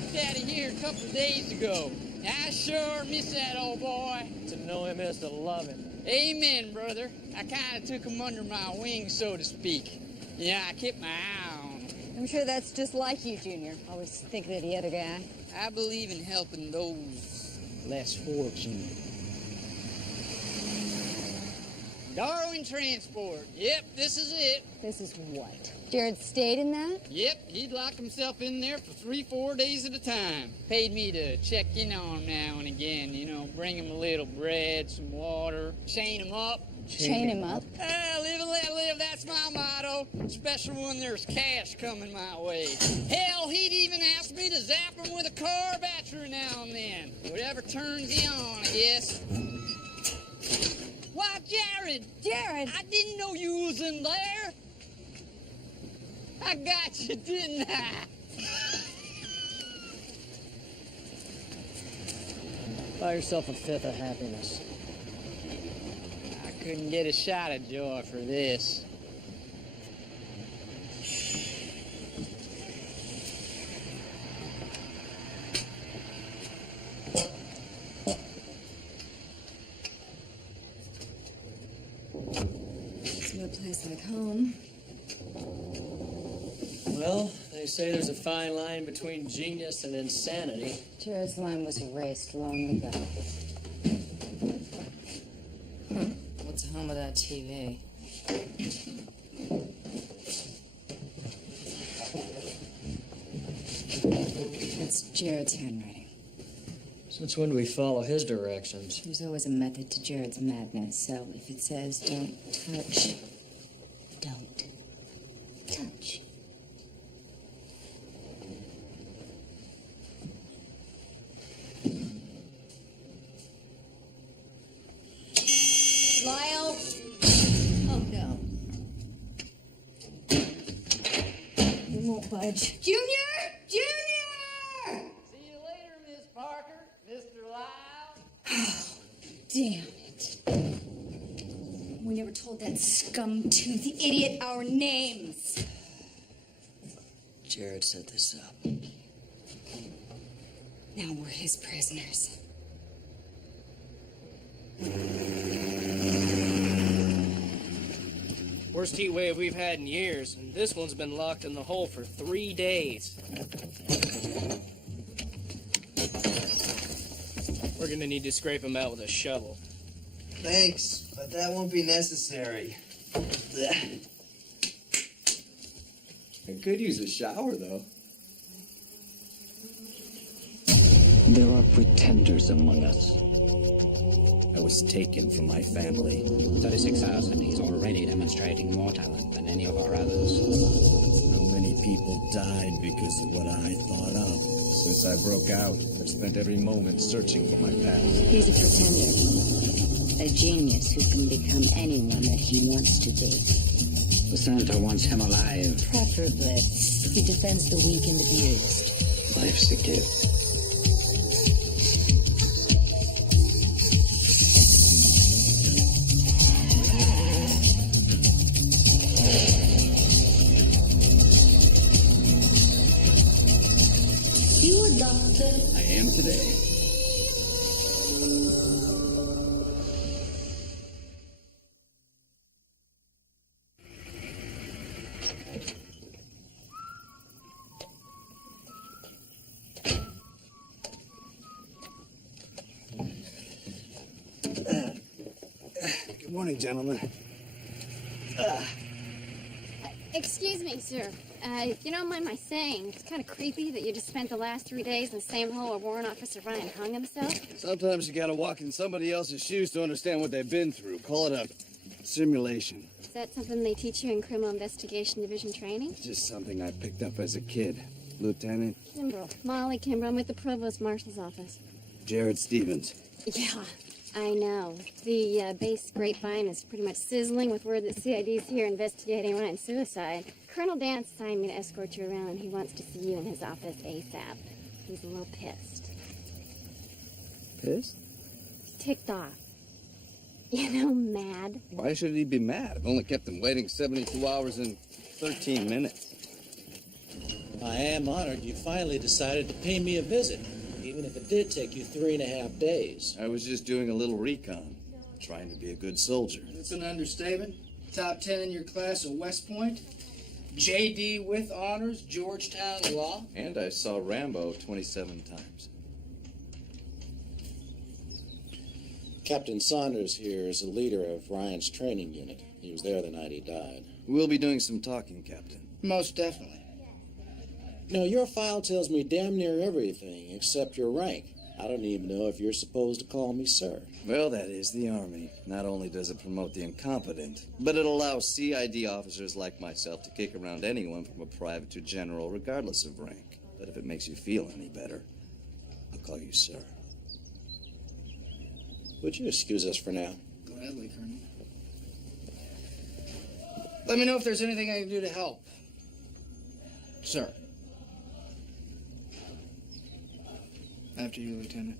looked at it here a couple of days ago. I sure miss that old boy. To know him is to love him. Amen, brother. I kind of took him under my wing, so to speak. Yeah, I kept my eye on him. I'm sure that's just like you, Junior. Always thinking of the other guy. I believe in helping those less fortunate. Darwin Transport. Yep, this is it. This is what? Jared stayed in that? Yep, he'd lock himself in there for 3-4 days at a time. Paid me to check in on him now and again, you know, bring him a little bread, some water, chain him up. Chain him up? Live and let live, that's my motto. Especially when there's cash coming my way. Hell, he'd even ask me to zap him with a car battery now and then. Whatever turns you on, I guess. Why, Jared! Jared! I didn't know you was in there. I got you, didn't I? Buy yourself a fifth of happiness. I couldn't get a shot of joy for this. It's no place like home. Well, they say there's a fine line between genius and insanity. Jared's line was erased long ago. What's home of that TV? It's Jared's handwriting. Since when do we follow his directions? There's always a method to Jared's madness, so if it says don't touch, don't touch. Lyle! Oh, no. You won't budge. Junior! Junior! See you later, Miss Parker, Mr. Lyle. Oh, damn it. We never told that scum-toothed idiot our names. Jared set this up. Now we're his prisoners. Worst heat wave we've had in years, and this one's been locked in the hole for 3 days. We're gonna need to scrape him out with a shovel. Thanks, but that won't be necessary. I could use a shower, though. There are pretenders among us. I was taken from my family. 36,000. He's already demonstrating more talent than any of our others. How many people died because of what I thought of? Since I broke out, I've spent every moment searching for my past. He's a pretender. A genius who can become anyone that he wants to be. The Senator wants him alive. Preferably. He defends the weak and abused. Life's a gift. You a doctor? I am today. Good morning, gentlemen. Excuse me, sir. If you don't mind my saying, it's kind of creepy that you just spent the last 3 days in the same hole where Warrant Officer Ryan hung himself. Sometimes you gotta walk in somebody else's shoes to understand what they've been through. Call it a simulation. Is that something they teach you in Criminal Investigation Division training? It's just something I picked up as a kid. Lieutenant Kimbrell. Molly Kimbrell. I'm with the Provost Marshal's office. Jared Stevens. Yeah, I know. The base grapevine is pretty much sizzling with word that CID's here investigating Ryan's suicide. Colonel Dance assigned me to escort you around, and he wants to see you in his office ASAP. He's a little pissed. Pissed? Ticked off. You know, mad. Why should he be mad? I've only kept him waiting 72 hours and 13 minutes. I am honored you finally decided to pay me a visit, even if it did take you 3.5 days. I was just doing a little recon, trying to be a good soldier. That's an understatement. Top 10 in your class at West Point. JD with honors, Georgetown Law. And I saw Rambo 27 times. Captain Saunders here is the leader of Ryan's training unit. He was there the night he died. We'll be doing some talking, Captain. Most definitely. No, your file tells me damn near everything except your rank. I don't even know if you're supposed to call me sir. Well, that is the Army. Not only does it promote the incompetent, but it allows CID officers like myself to kick around anyone from a private to general, regardless of rank. But if it makes you feel any better, I'll call you sir. Would you excuse us for now? Gladly, Colonel. Let me know if there's anything I can do to help. Sir. After you, Lieutenant.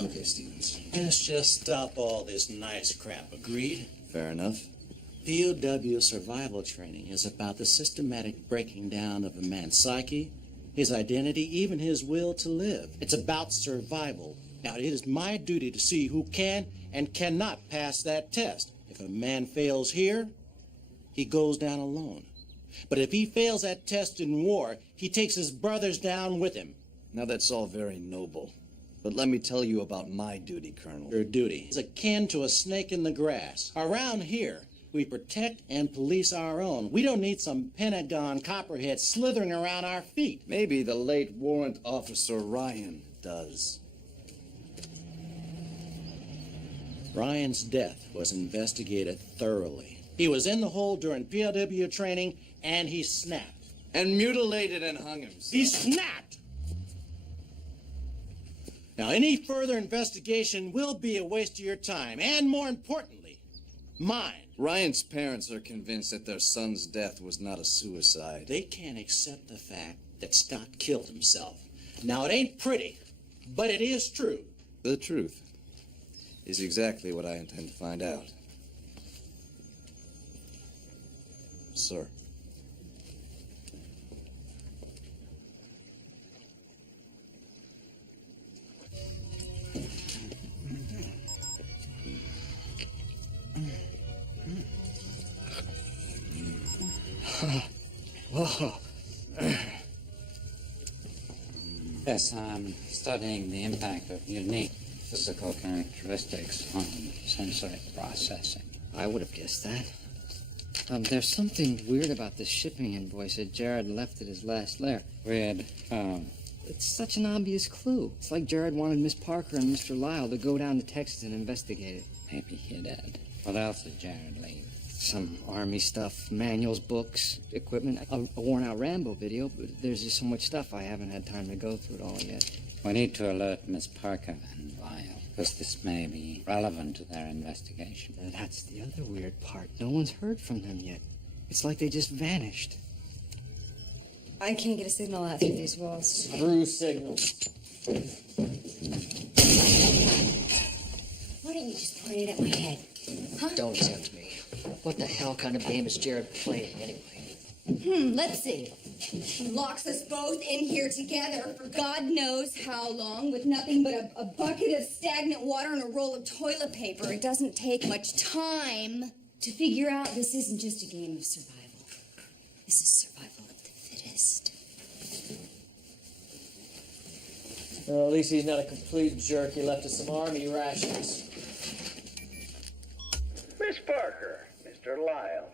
Okay, Stevens. Let's just stop all this nice crap, agreed? Fair enough. POW survival training is about the systematic breaking down of a man's psyche, his identity, even his will to live. It's about survival. Now, it is my duty to see who can and cannot pass that test. If a man fails here, he goes down alone. But if he fails that test in war, he takes his brothers down with him. Now, that's all very noble. But let me tell you about my duty, Colonel. Your duty is akin to a snake in the grass. Around here, we protect and police our own. We don't need some Pentagon copperhead slithering around our feet. Maybe the late Warrant Officer Ryan does. Ryan's death was investigated thoroughly. He was in the hole during POW training, and he snapped. And mutilated and hung himself. He snapped! Now, any further investigation will be a waste of your time, and more importantly, mine. Ryan's parents are convinced that their son's death was not a suicide. They can't accept the fact that Scott killed himself. Now, it ain't pretty, but it is true. The truth is exactly what I intend to find out. Sir. Whoa. Yes, I'm studying the impact of unique physical characteristics on sensory processing. I would have guessed that. There's something weird about this shipping invoice that Jared left at his last lair. Weird. It's such an obvious clue. It's like Jared wanted Miss Parker and Mr. Lyle to go down to Texas and investigate it. Maybe he did. What else did Jared leave? Some Army stuff, manuals, books, equipment, a worn-out Rambo video, but there's just so much stuff I haven't had time to go through it all yet. We need to alert Miss Parker and Lyle, because this may be relevant to their investigation. And that's the other weird part. No one's heard from them yet. It's like they just vanished. I can't get a signal out through these walls. Through signals. Why don't you just point it at my head? Huh? Don't tempt me. What the hell kind of game is Jared playing anyway? Let's see. He locks us both in here together for God knows how long with nothing but a bucket of stagnant water and a roll of toilet paper. It doesn't take much time to figure out this isn't just a game of survival. This is survival of the fittest. Well, at least he's not a complete jerk. He left us some army rations. Miss Parker, Mr. Lyle,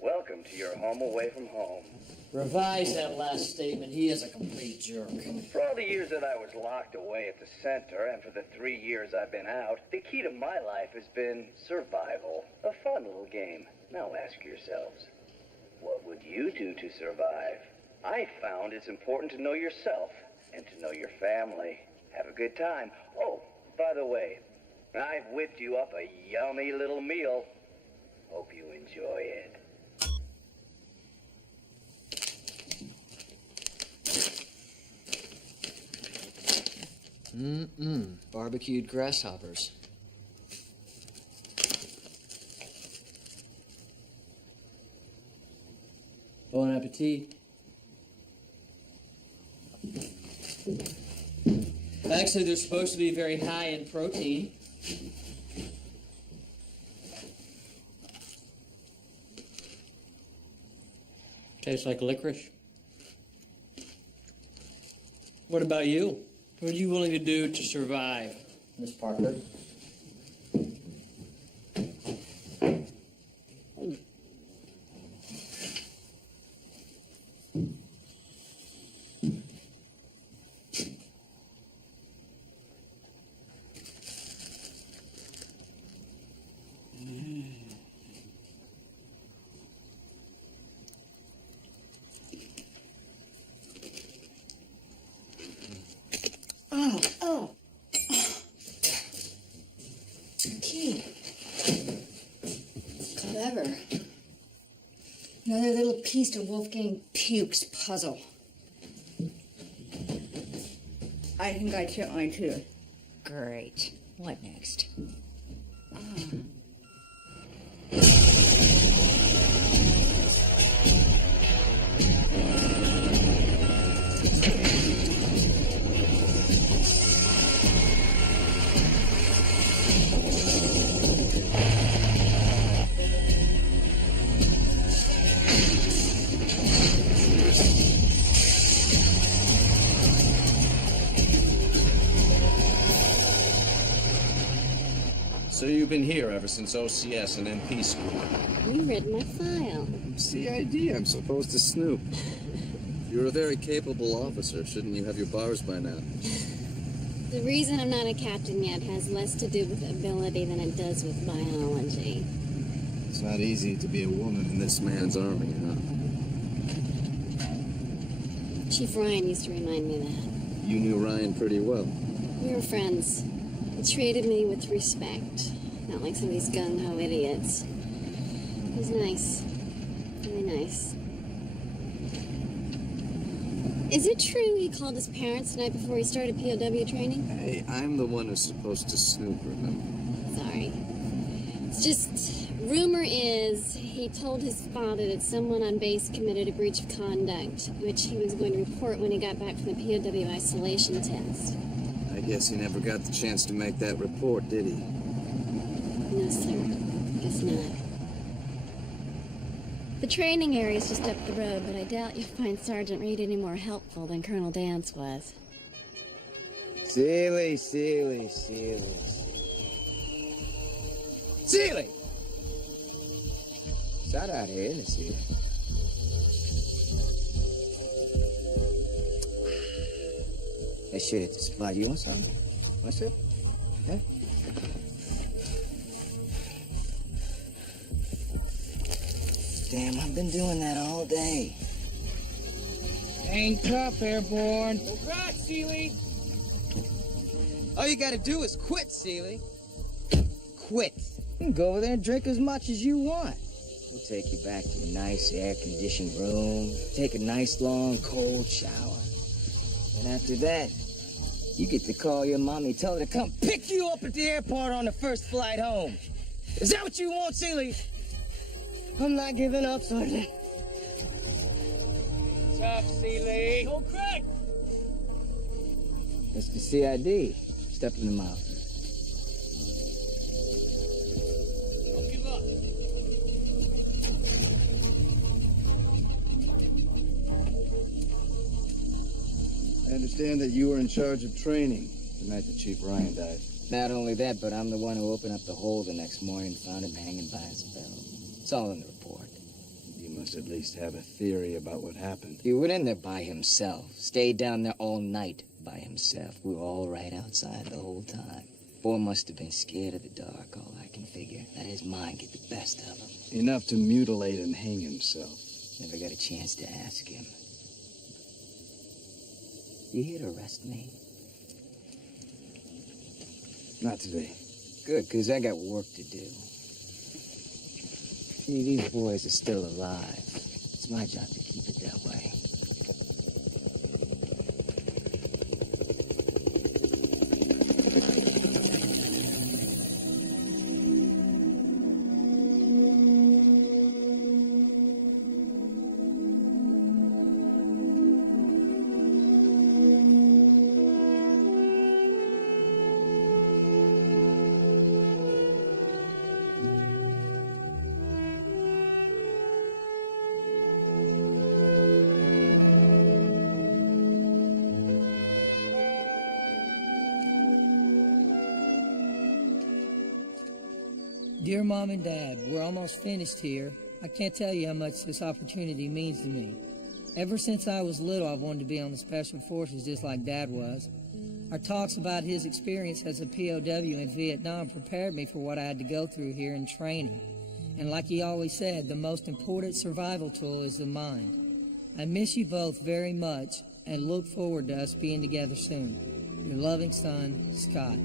welcome to your home away from home. Revise that last statement. He is a complete jerk. For all the years that I was locked away at the center, and for the 3 years I've been out, the key to my life has been survival. A fun little game. Now ask yourselves, what would you do to survive? I found it's important to know yourself and to know your family. Have a good time. Oh, by the way, I've whipped you up a yummy little meal. Hope you enjoy it. Barbecued grasshoppers. Bon appetit. Actually, they're supposed to be very high in protein. Tastes like licorice. What about you? What are you willing to do to survive, Miss Parker? Clever. Another little piece to Wolfgang Puke's puzzle. I think I chipped mine too. Great. What next? So you've been here ever since OCS and MP school? You read my file. CID, I'm supposed to snoop. You're a very capable officer. Shouldn't you have your bars by now? The reason I'm not a captain yet has less to do with ability than it does with biology. It's not easy to be a woman in this man's army, huh? Chief Ryan used to remind me that. You knew Ryan pretty well. We were friends. He treated me with respect, not like some of these gung-ho idiots. He was nice. Really nice. Is it true he called his parents the night before he started POW training? Hey, I'm the one who's supposed to snoop, remember? Sorry. It's just, rumor is he told his father that someone on base committed a breach of conduct, which he was going to report when he got back from the POW isolation test. I guess he never got the chance to make that report, did he? No, sir. Guess not. The training area's just up the road, but I doubt you'll find Sergeant Reed any more helpful than Colonel Dance was. Seeley. Start out here, let's see. That shit at the spot. You want something? What's up? Huh? Damn, I've been doing that all day. Ain't tough, Airborne. Right, Seeley. All you gotta do is quit, Seeley. Quit. You can go over there and drink as much as you want. We'll take you back to your nice air-conditioned room, take a nice long cold shower. And after that, you get to call your mommy, tell her to come pick you up at the airport on the first flight home. Is that what you want, Seeley? I'm not giving up, Sergeant. Tough, Seeley. Go Craig. That's the CID. Step in the mouth. Don't give up. I understand that you were in charge of training the night that Chief Ryan died. Not only that, but I'm the one who opened up the hole the next morning and found him hanging by his belt. It's all in the report. You must at least have a theory about what happened. He went in there by himself. Stayed down there all night by himself. We were all right outside the whole time. Boy must have been scared of the dark, all I can figure. Let his mind get the best of him. Enough to mutilate and hang himself. Never got a chance to ask him. You here to arrest me? Not today. Good, because I got work to do. See, these boys are still alive. It's my job to keep it that way. Dear Mom and Dad, we're almost finished here. I can't tell you how much this opportunity means to me. Ever since I was little, I've wanted to be on the Special Forces just like Dad was. Our talks about his experience as a POW in Vietnam prepared me for what I had to go through here in training. And like he always said, the most important survival tool is the mind. I miss you both very much and look forward to us being together soon. Your loving son, Scott.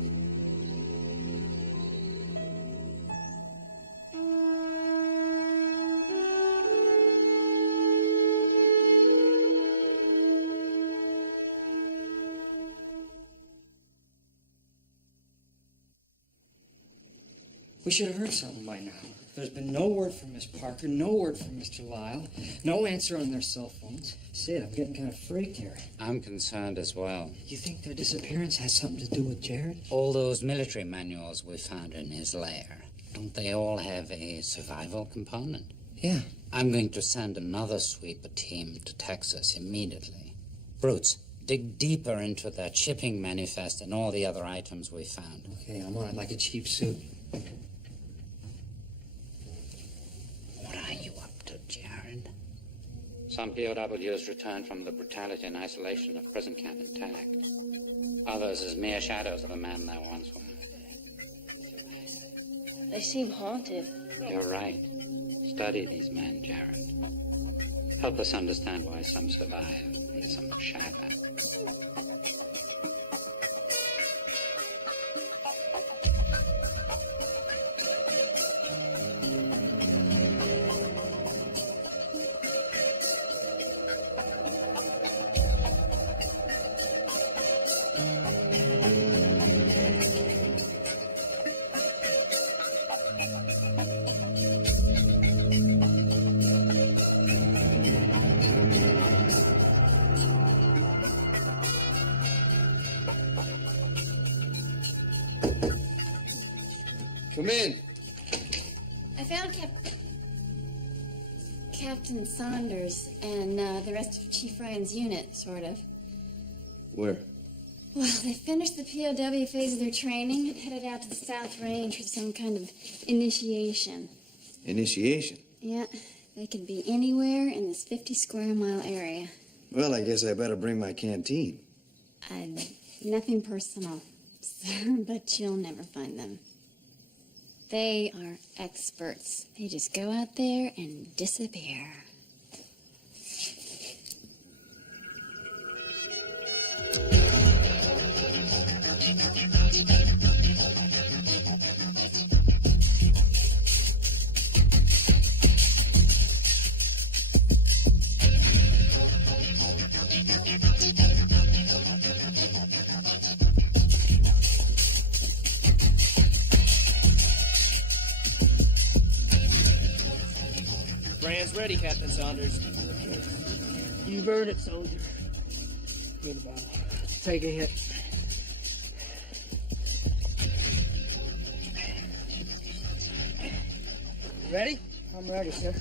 We should have heard something by now. There's been no word from Miss Parker, no word from Mr. Lyle, no answer on their cell phones. Sid, I'm getting kind of freaked here. I'm concerned as well. You think their disappearance has something to do with Jared? All those military manuals we found in his lair, don't they all have a survival component? Yeah. I'm going to send another sweeper team to Texas immediately. Brutes, dig deeper into that shipping manifest and all the other items we found. Okay, I'm on it like a cheap suit. What are you up to, Jared? Some POWs returned from the brutality and isolation of prison camp intact. Others as mere shadows of the man they once were. They seem haunted. You're right. Study these men, Jared. Help us understand why some survive and some shatter. Come in. I found Captain Saunders and the rest of Chief Ryan's unit, sort of. Where? Well, they finished the POW phase of their training and headed out to the South Range for some kind of initiation. Initiation? Yeah, they could be anywhere in this 50-square-mile area. Well, I guess I better bring my canteen. Nothing personal, sir, but you'll never find them. They are experts. They just go out there and disappear. Brand's ready, Captain Saunders. You've earned it, soldier. Good about it. Take a hit. Ready? I'm ready, sir.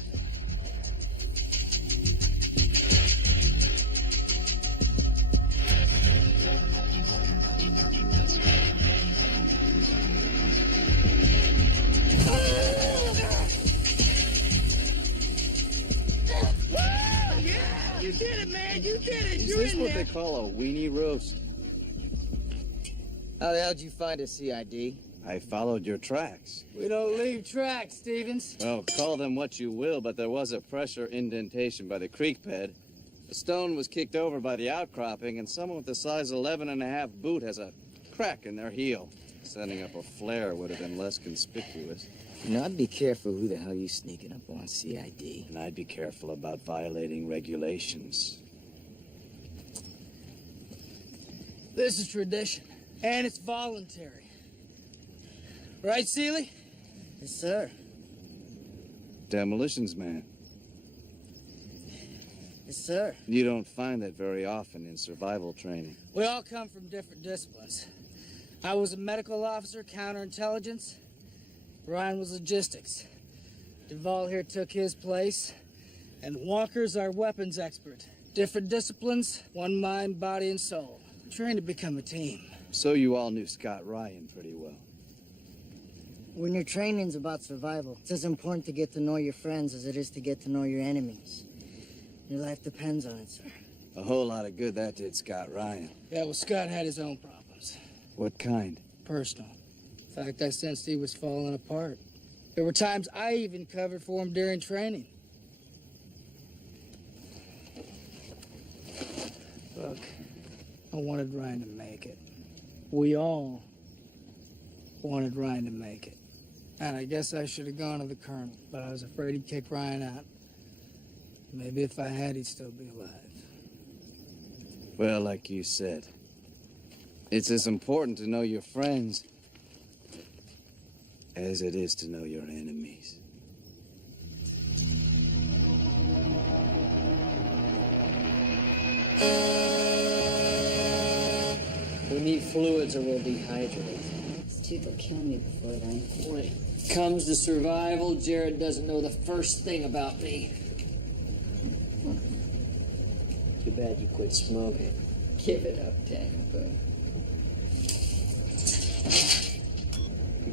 You did it, man! You did it! Is You're this in what there! they call a weenie roast? How the hell did you find us, CID? I followed your tracks. We don't leave tracks, Stevens. Well, call them what you will, but there was a pressure indentation by the creek bed. The stone was kicked over by the outcropping, and someone with a size 11.5 boot has a crack in their heel. Setting up a flare would have been less conspicuous. You know, I'd be careful who the hell you sneaking up on, CID. And I'd be careful about violating regulations. This is tradition, and it's voluntary. Right, Seeley? Yes, sir. Demolitions man. Yes, sir. You don't find that very often in survival training. We all come from different disciplines. I was a medical officer, counterintelligence. Ryan was logistics. Duvall here took his place. And Walker's our weapons expert. Different disciplines, one mind, body, and soul. Trained to become a team. So you all knew Scott Ryan pretty well. When your training's about survival, it's as important to get to know your friends as it is to get to know your enemies. Your life depends on it, sir. A whole lot of good that did Scott Ryan. Yeah, well, Scott had his own problems. What kind? Personal. In fact, I sensed he was falling apart. There were times I even covered for him during training. Look, I wanted Ryan to make it. We all wanted Ryan to make it. And I guess I should have gone to the colonel, but I was afraid he'd kick Ryan out. Maybe if I had, he'd still be alive. Well, like you said, it's as important to know your friends as it is to know your enemies. We need fluids or we'll dehydrate. This tooth will kill me before then. When it comes to survival, Jared doesn't know the first thing about me. Too bad you quit smoking. Give it up, Dagobah.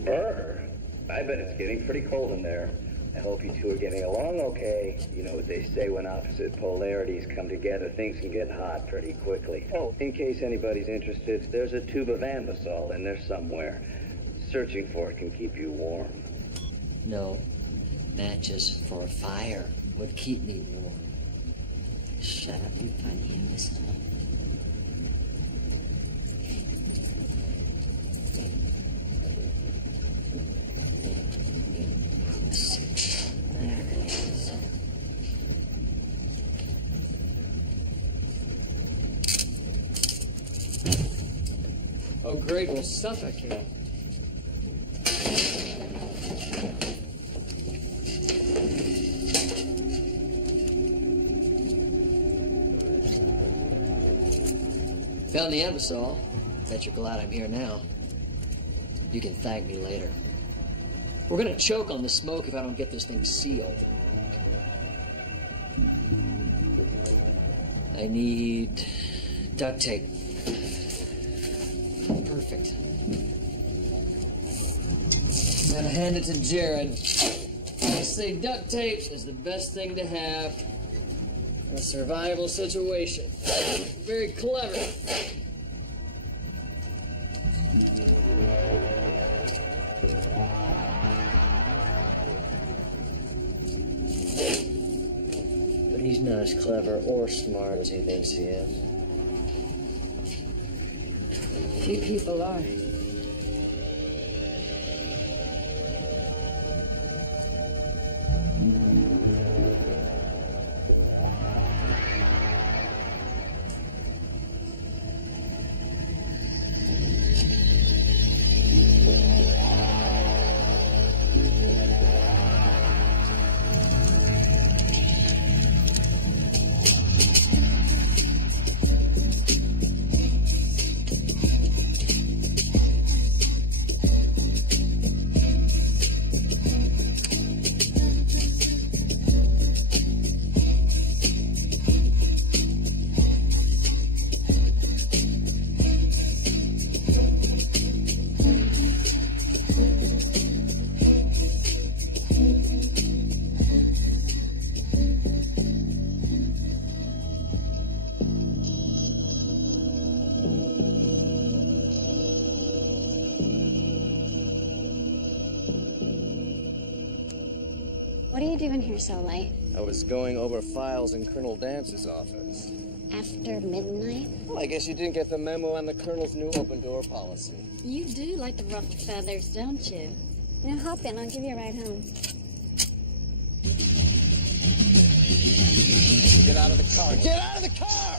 Brr. I bet it's getting pretty cold in there. I hope you two are getting along okay. You know what they say, when opposite polarities come together, things can get hot pretty quickly. Oh, in case anybody's interested, there's a tube of Anbesol in there somewhere. Searching for it can keep you warm. No. Matches for a fire would keep me warm. Shut up and find Hughes. Oh, great, we'll suffocate. Found the Anbesol. Bet you're glad I'm here now. You can thank me later. We're gonna choke on the smoke if I don't get this thing sealed. I need duct tape. Perfect. Gotta hand it to Jared. I say duct tape is the best thing to have in a survival situation. Very clever. But he's not as clever or smart as he thinks he is. Few people are. What are you doing here so late? I was going over files in Colonel Dance's office. After midnight? Well, I guess you didn't get the memo on the Colonel's new open-door policy. You do like to ruffle feathers, don't you? Now hop in, I'll give you a ride home. Get out of the car! Get out of the car!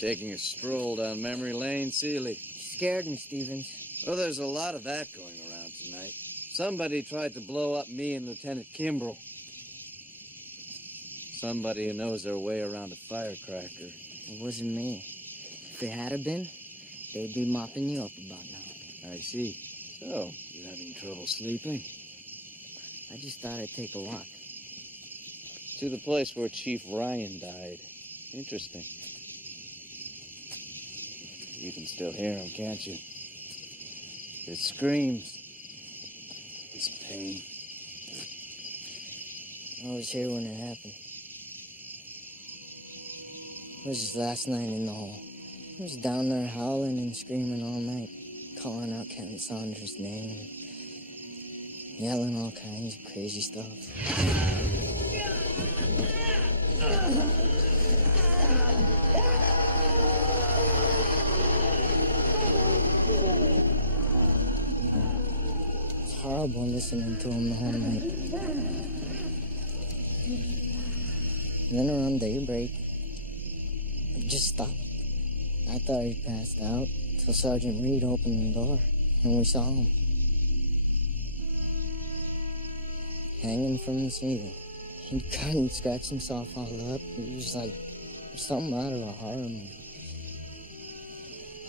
Taking a stroll down memory lane, Seeley? Scared me, Stevens. Well, there's a lot of that going around tonight. Somebody tried to blow up me and Lieutenant Kimbrell. Somebody who knows their way around a firecracker. It wasn't me. If it had been, they'd be mopping you up about now. I see. So, you having trouble sleeping? I just thought I'd take a walk. To the place where Chief Ryan died. Interesting. You can still hear him, can't you? His screams. His pain. I was here when it happened. It was his last night in the hole. He was down there howling and screaming all night, calling out Kenton Saunders' name, yelling all kinds of crazy stuff. It's horrible listening to him the whole night. And then around daybreak, it just stopped. I thought he'd passed out until Sergeant Reed opened the door, and we saw him. Hanging from the ceiling. He'd cut and scratch himself all up. It was like something out of a horror movie.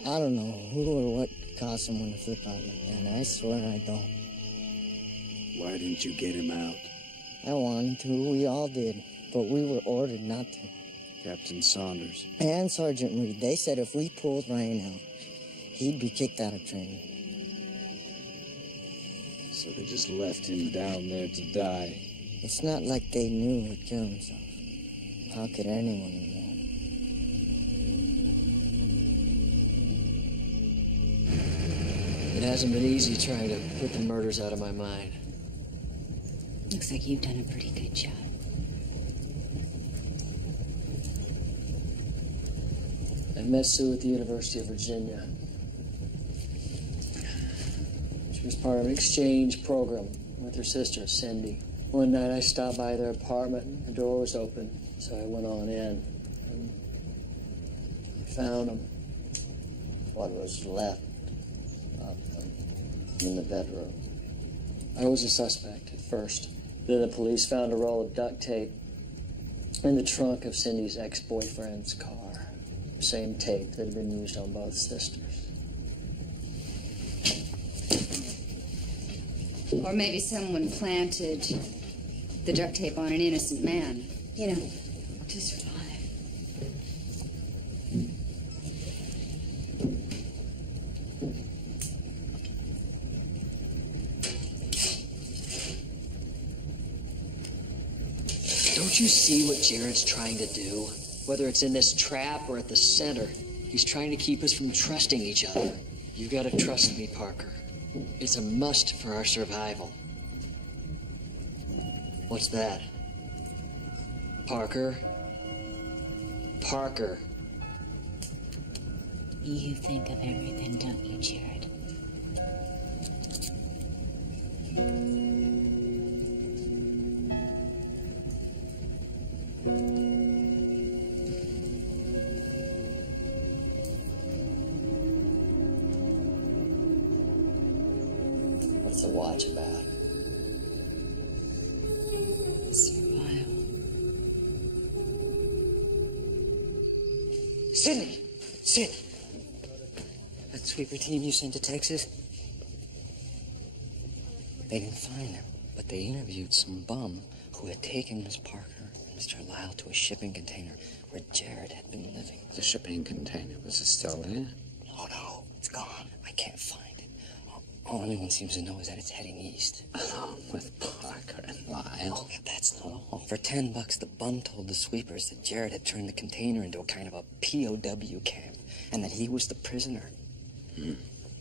I don't know who or what caused someone to flip out like that. I swear I don't. Why didn't you get him out? I wanted to. We all did. But we were ordered not to. Captain Saunders. And Sergeant Reed. They said if we pulled Ryan out, he'd be kicked out of training. So they just left him down there to die. It's not like they knew he'd kill himself. How could anyone know? It hasn't been easy trying to put the murders out of my mind. Looks like you've done a pretty good job. I met Sue at the University of Virginia. She was part of an exchange program with her sister, Cindy. One night I stopped by their apartment, and the door was open, so I went on in. And I found them. What was left of them in the bedroom. I was a suspect at first. Then the police found a roll of duct tape in the trunk of Cindy's ex-boyfriend's car. The same tape that had been used on both sisters. Or maybe someone planted the duct tape on an innocent man, you know, to survive. Don't you see what Jared's trying to do? Whether it's in this trap or at the center, he's trying to keep us from trusting each other. You gotta trust me, Parker. It's a must for our survival. What's that? Parker? Parker. You think of everything, don't you, Jared? What's the watch about? Survival. Sidney! Sid! That sweeper team you sent to Texas? They didn't find him, but they interviewed some bum who had taken Miss Parker and Mr. Lyle to a shipping container where Jared had been living. The shipping container, was it still there? No, it's gone. I can't find it. All anyone seems to know is that it's heading east. Along with Parker and Lyle. But that's not all. For $10, the bum told the sweepers that Jared had turned the container into a kind of a POW camp, and that he was the prisoner.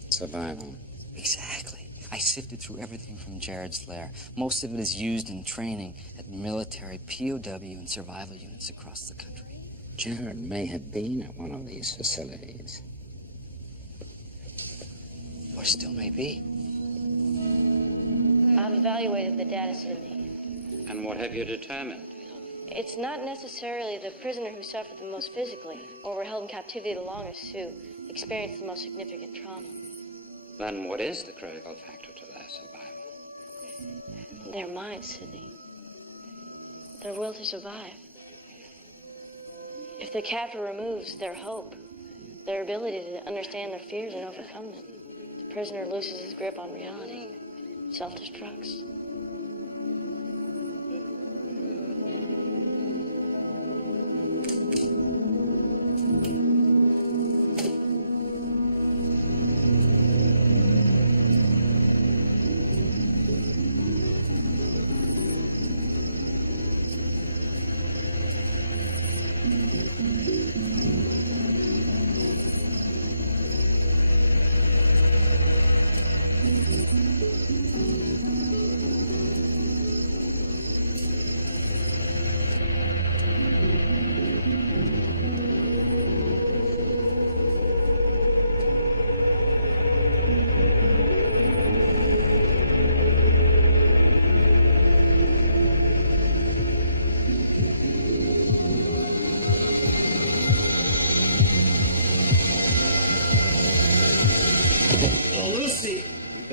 Survival. Exactly. I sifted through everything from Jared's lair. Most of it is used in training at military POW and survival units across the country. Jared may have been at one of these facilities. Or still may be. I've evaluated the data, Sidney. And what have you determined? It's not necessarily the prisoner who suffered the most physically or were held in captivity the longest who experienced the most significant trauma. Then what is the critical factor to their survival? Their minds, Sidney. Their will to survive. If the captor removes their hope, their ability to understand their fears and overcome them, the prisoner loses his grip on reality, self-destructs.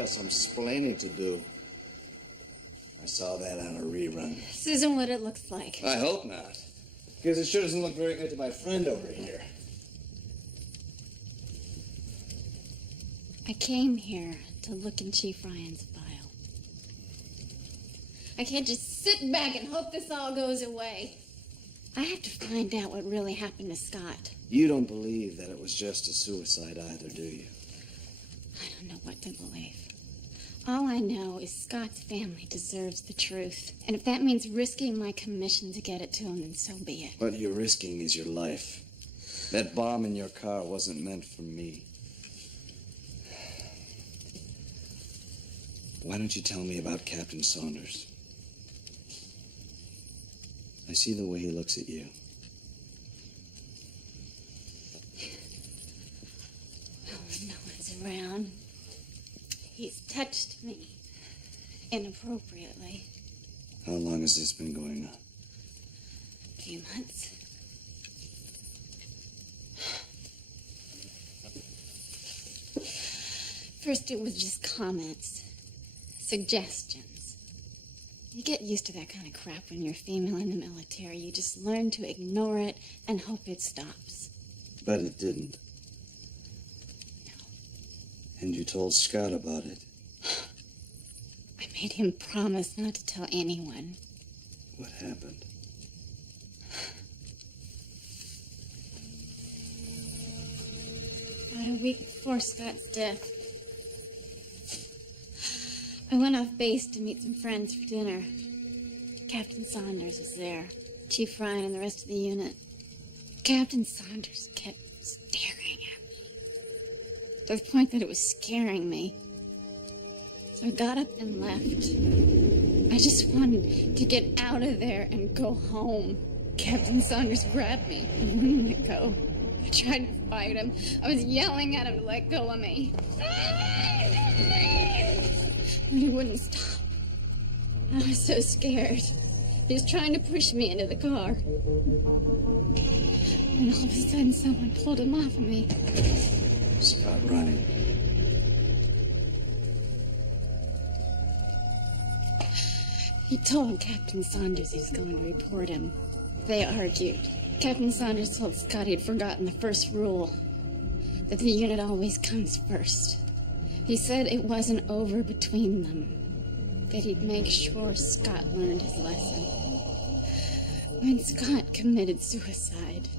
Some explaining to do. I saw that on a rerun. This isn't what it looks like. I hope not. Because it sure doesn't look very good to my friend over here. I came here to look in Chief Ryan's file. I can't just sit back and hope this all goes away. I have to find out what really happened to Scott. You don't believe that it was just a suicide either, do you? I don't know what to believe. All I know is Scott's family deserves the truth. And if that means risking my commission to get it to him, then so be it. What you're risking is your life. That bomb in your car wasn't meant for me. Why don't you tell me about Captain Saunders? I see the way he looks at you. Oh, when no one's around. He's touched me inappropriately. How long has this been going on? A few months. First it was just comments, suggestions. You get used to that kind of crap when you're female in the military. You just learn to ignore it and hope it stops. But it didn't. And you told Scott about it. I made him promise not to tell anyone. What happened? About a week before Scott's death, I went off base to meet some friends for dinner. Captain Saunders was there, Chief Ryan and the rest of the unit. Captain Saunders kept staring at me, to the point that it was scaring me. So I got up and left. I just wanted to get out of there and go home. Captain Saunders grabbed me and wouldn't let go. I tried to fight him. I was yelling at him to let go of me. But he wouldn't stop. I was so scared. He was trying to push me into the car. And all of a sudden, someone pulled him off of me. Scott Ryan. He told Captain Saunders he was going to report him. They argued. Captain Saunders told Scott he'd forgotten the first rule, that the unit always comes first. He said it wasn't over between them, that he'd make sure Scott learned his lesson. When Scott committed suicide,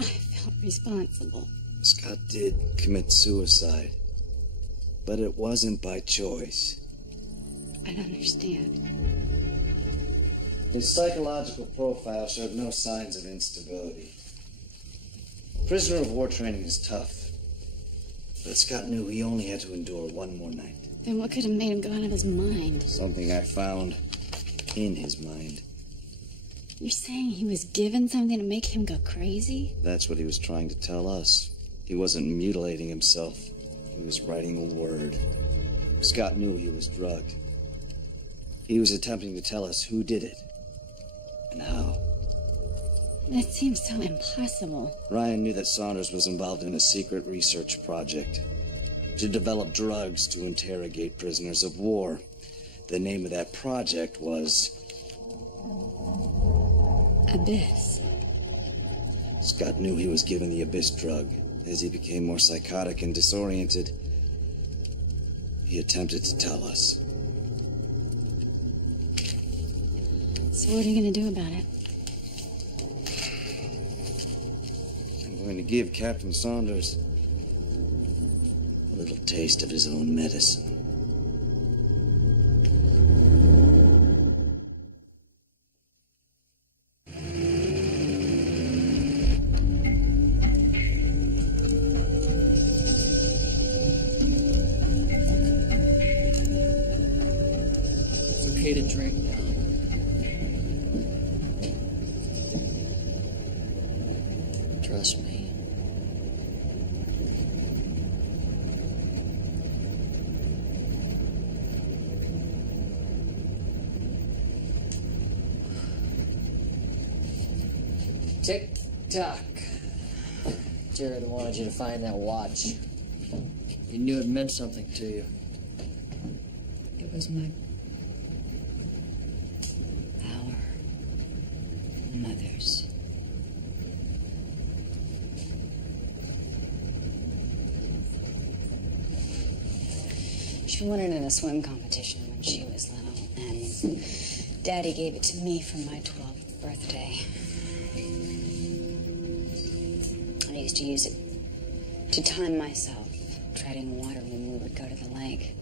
I felt responsible. Scott did commit suicide, but it wasn't by choice. I don't understand. His psychological profile showed no signs of instability. Prisoner of war training is tough, but Scott knew he only had to endure one more night. Then what could have made him go out of his mind? Something I found in his mind. You're saying he was given something to make him go crazy? That's what he was trying to tell us. He wasn't mutilating himself. He was writing a word. Scott knew he was drugged. He was attempting to tell us who did it. And how? That seems so impossible. Ryan knew that Saunders was involved in a secret research project to develop drugs to interrogate prisoners of war. The name of that project was... Abyss. Scott knew he was given the Abyss drug. As he became more psychotic and disoriented, he attempted to tell us. So what are you going to do about it? I'm going to give Captain Saunders a little taste of his own medicine. It's okay to drink now. Trust me. Tick tock. Jared wanted you to find that watch. He knew it meant something to you. It was our mother's. She won it in a swim competition when she was little, and Daddy gave it to me for my 12th birthday. I used to use it to time myself, treading water when we would go to the lake.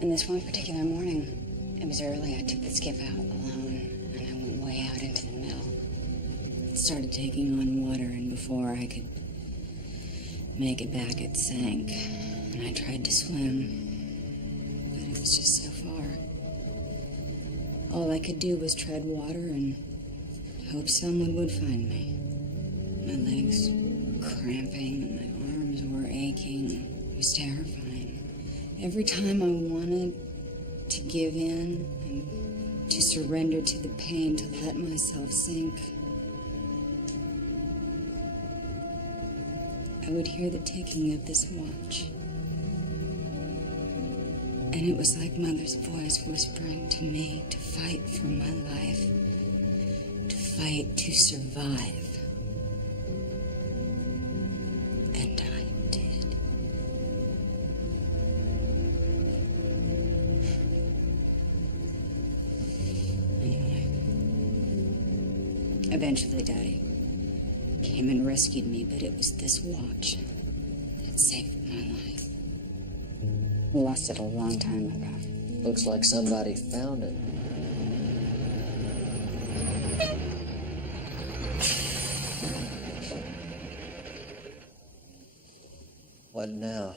And this one particular morning, it was early, I took the skiff out alone, and I went way out into the middle. It started taking on water, and before I could make it back, it sank. And I tried to swim, but it was just so far. All I could do was tread water and hope someone would find me. My legs were cramping and my arms were aching. It was terrifying. Every time I wanted to give in and to surrender to the pain, to let myself sink, I would hear the ticking of this watch. And it was like Mother's voice whispering to me to fight for my life, to fight to survive. And I did. Anyway, eventually Daddy came and rescued me, but it was this watch that saved my life. We lost it a long time ago. Looks like somebody found it. What now?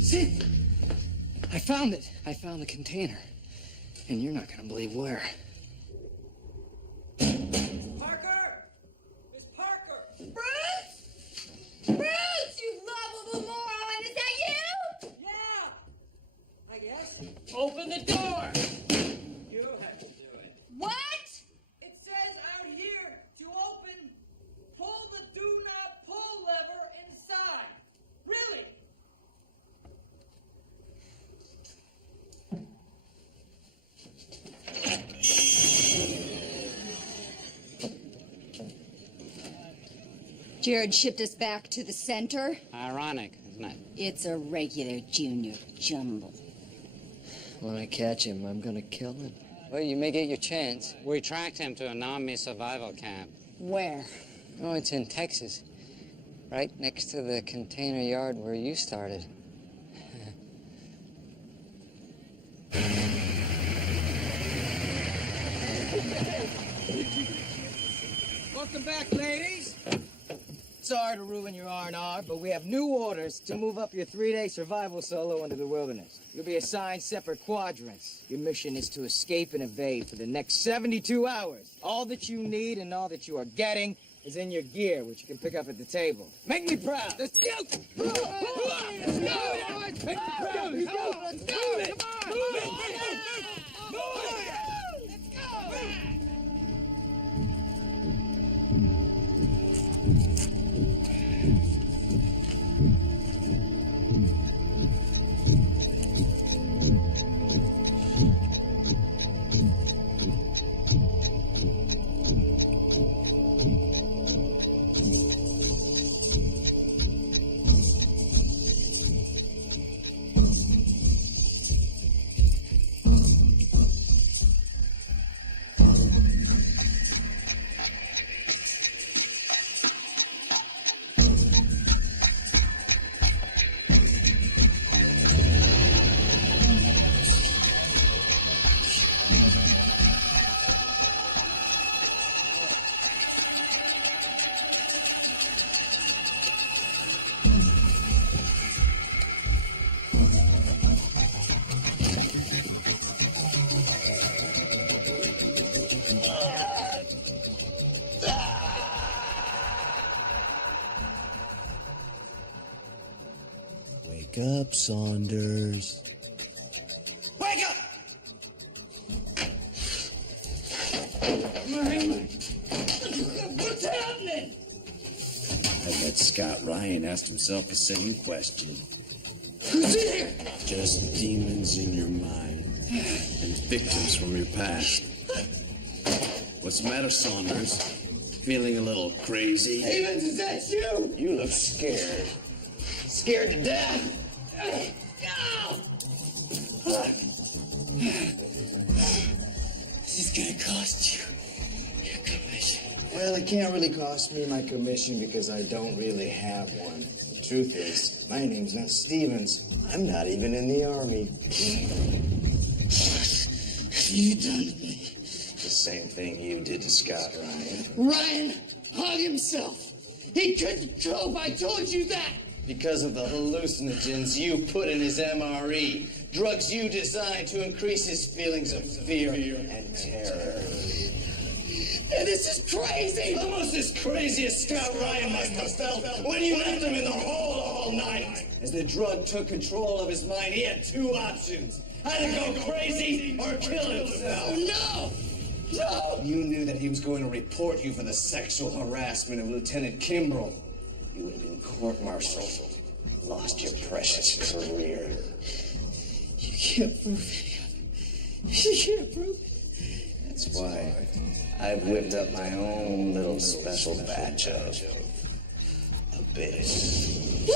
Sid! I found it. I found the container. And you're not gonna believe where. Parker! Miss Parker! Bruce! Bruce, you Yes? Open the door! You have to do it. What? It says out here to open, pull the do not pull lever inside. Really? Jared shipped us back to the center. Ironic, isn't it? It's a regular junior jumble. When I catch him, I'm gonna kill him. Well, you may get your chance. We tracked him to an army survival camp. Where? Oh, it's in Texas. Right next to the container yard where you started. Welcome back, ladies. Sorry to ruin your R&R, but we have new orders to move up your 3-day survival solo into the wilderness. You'll be assigned separate quadrants. Your mission is to escape and evade for the next 72 hours. All that you need and all that you are getting is in your gear, which you can pick up at the table. Make me proud. Let's go! Let's go! Let's go! Make me proud. Let's go! Let's go! Come on! Move! Let's go! Wake up, Saunders. Wake up! What's happening? I bet Scott Ryan asked himself the same question. Who's in here? Just demons in your mind and victims from your past. What's the matter, Saunders? Feeling a little crazy? Havens, is that you? You look scared. Scared to death? This is gonna cost you your commission. Well, it can't really cost me my commission because I don't really have one. The truth is, my name's not Stevens. I'm not even in the army. You done to me. The same thing you did to Scott Ryan. Ryan hung himself. He couldn't cope. I told you that. Because of the hallucinogens you put in his MRE. Drugs you designed to increase his feelings of fear and terror. And this is crazy! Almost as crazy as Scott Ryan must have felt when you left him in the hole all night. As the drug took control of his mind, he had two options. Either go crazy or kill himself. No! No! You knew that he was going to report you for the sexual harassment of Lieutenant Kimbrell. You would have been court-martialed. Lost your precious career. You can't prove any of it. You can't prove it. That's why I've whipped up my own little special batch of abyss.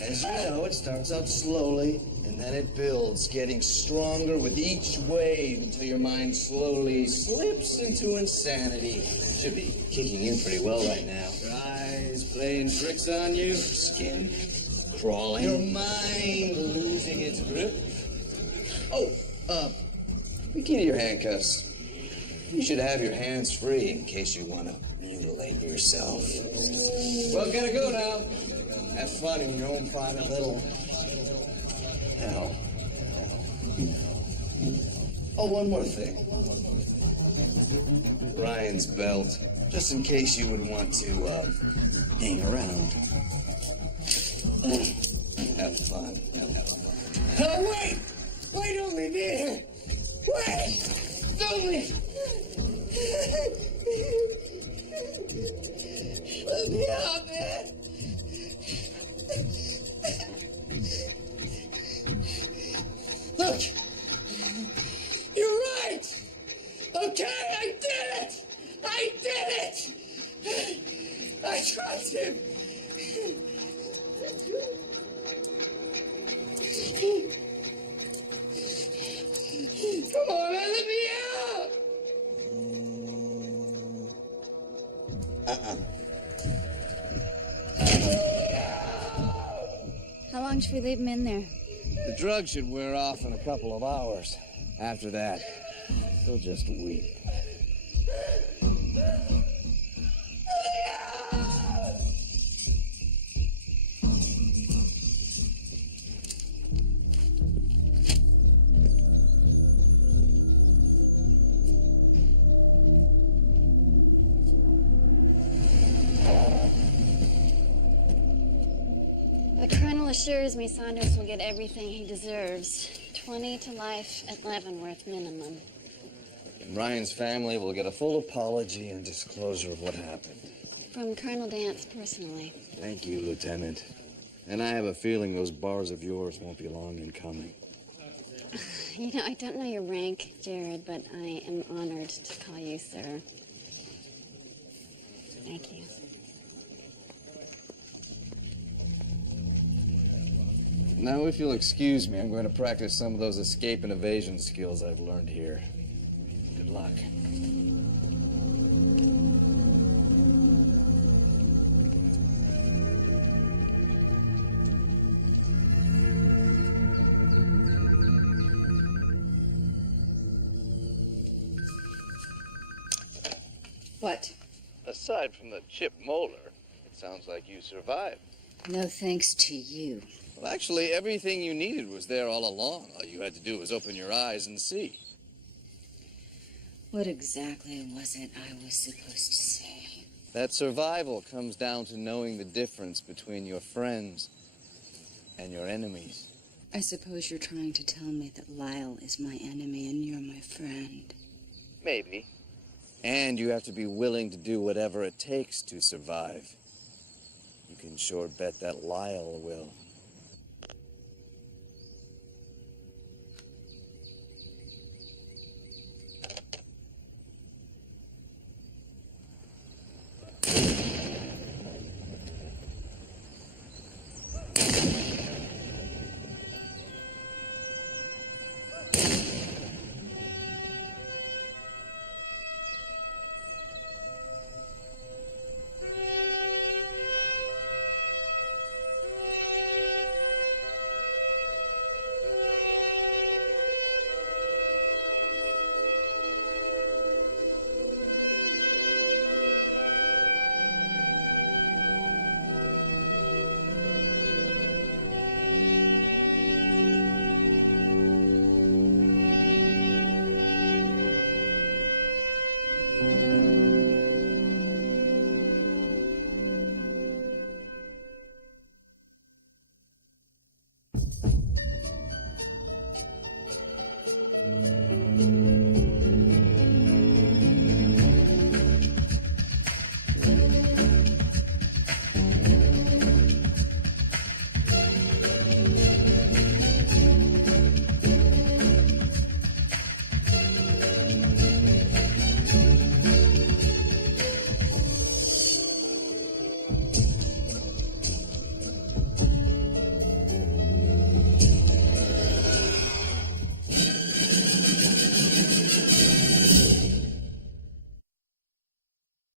As you know, it starts out slowly, and then it builds, getting stronger with each wave until your mind slowly slips into insanity. Should be kicking in pretty well right now. Your eyes playing tricks on you, skin crawling, your mind losing its grip. Oh, the key to your handcuffs. You should have your hands free in case you want to mutilate yourself. Well, gotta go now. Have fun in your own private little hell. Oh, one more thing. Ryan's belt, just in case you would want to hang around. Have fun. Oh, wait! Wait here! Wait! Don't leave! Let me out, man! Look! You're right! Okay, I did it! I did it! I trust him! Come on, man, let me out! How long should we leave him in there? The drug should wear off in a couple of hours. After that, he'll just weep. The colonel assures me Saunders will get everything he deserves. 20 to life at Leavenworth minimum. And Ryan's family will get a full apology and disclosure of what happened. From Colonel Dance personally. Thank you, Lieutenant. And I have a feeling those bars of yours won't be long in coming. You know, I don't know your rank, Jared, but I am honored to call you sir. Thank you. Now, if you'll excuse me, I'm going to practice some of those escape and evasion skills I've learned here. Good luck. What? Aside from the chip molar, it sounds like you survived. No thanks to you. Well, actually, everything you needed was there all along. All you had to do was open your eyes and see. What exactly was it I was supposed to say? That survival comes down to knowing the difference between your friends and your enemies. I suppose you're trying to tell me that Lyle is my enemy and you're my friend. Maybe. And you have to be willing to do whatever it takes to survive. You can sure bet that Lyle will.